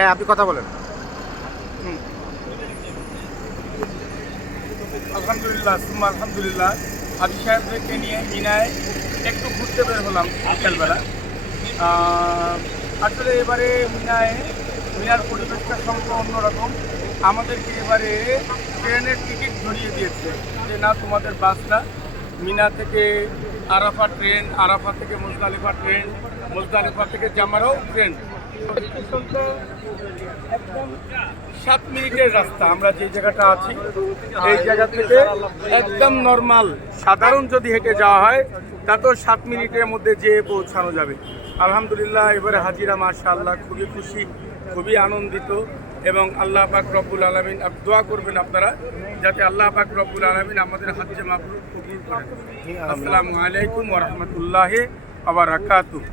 হ্যাঁ, আপনি কথা বলেন। আলহামদুলিল্লাহ, সুম্মা আলহামদুলিল্লাহ। হাজি সাহেবদেরকে নিয়ে মিনায় একটু ঘুরতে বের হলাম বিকালবেলা। আসলে এবারে মিনার পরিবেশটা সম্পূর্ণ অন্যরকম। আমাদেরকে এবারে ট্রেনের টিকিট ধরিয়ে দিয়েছে যে না, তোমাদের বাসটা মিনা থেকে আরাফা ট্রেন, আরাফা থেকে মুজদালিফা ট্রেন, মুজদালিফা থেকে জামারাও ট্রেন। স্টেশনটা একদম 7 মিনিটের রাস্তা। আমরা যে জায়গাটা আছি এই জায়গা থেকে একদম নর্মাল সাধারণ যদি হেঁটে যাওয়া হয় তাতেও 7 মিনিটের মধ্যে যেয়ে পৌঁছানো যাবে। আলহামদুলিল্লাহ, এবারে হাজিরা মাশাআল্লাহ খুবই খুশি, খুবই আনন্দিত। এবং আল্লাহ পাক রব্বুল আলামিন দোয়া করবেন আপনারা যাতে আল্লাহ পাক রব্বুল আলামিন আমাদের হজ্জে মাবরুর কবুল করেন। আসসালামু আলাইকুম ওয়া রাহমাতুল্লাহি ওয়া বারাকাতুহু।